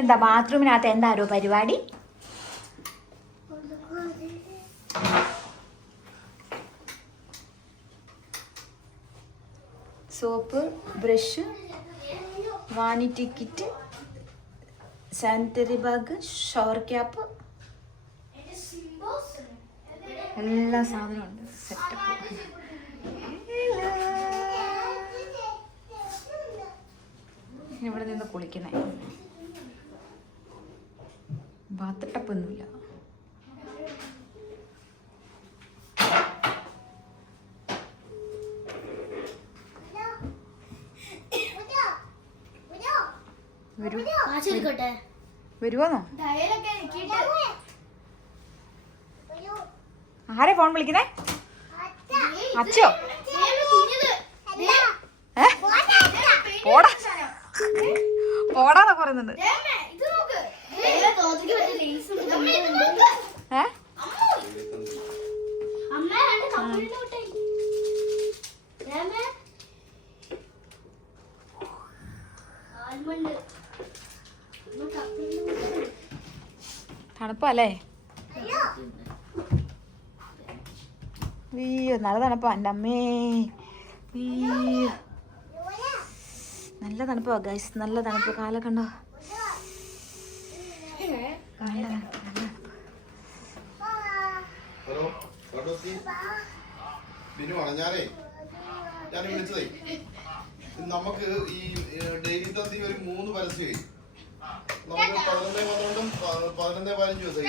എന്താ ബാത്റൂമിനകത്ത് എന്താരോ പരിപാടി? Soap, brush, vanity kit, sanitary bag, shower cap, എല്ലാ സാധനവും ഉണ്ട്. സെറ്റപ്പ്. ഇവിടെ നിന്ന് കുളിക്കുന്നേ. ബാത്ത് ടപ്പൊന്നുമില്ല. വരുവോന്നോ? ആരെ ഫോൺ വിളിക്കുന്നേ? അച്ഛോ? പോടാ പോടാന്നാ പറയുന്നുണ്ട്. തണുപ്പല്ലേ? അയ്യോ നല്ല തണുപ്പാ എൻ്റെ അമ്മേ. അയ്യോ നല്ല തണുപ്പാ ഗൈസ്, നല്ല തണുപ്പ്. കാലൊക്കെ ഉണ്ടോ? നല്ല തണുപ്പ്. ഞാൻ വിളിച്ചതേ, നമുക്ക് ഈ ഡെയിലി തന്തി ഒരു 3 പരസ്യമായി നമുക്ക് 11-12 11-15 ദിവസമായി.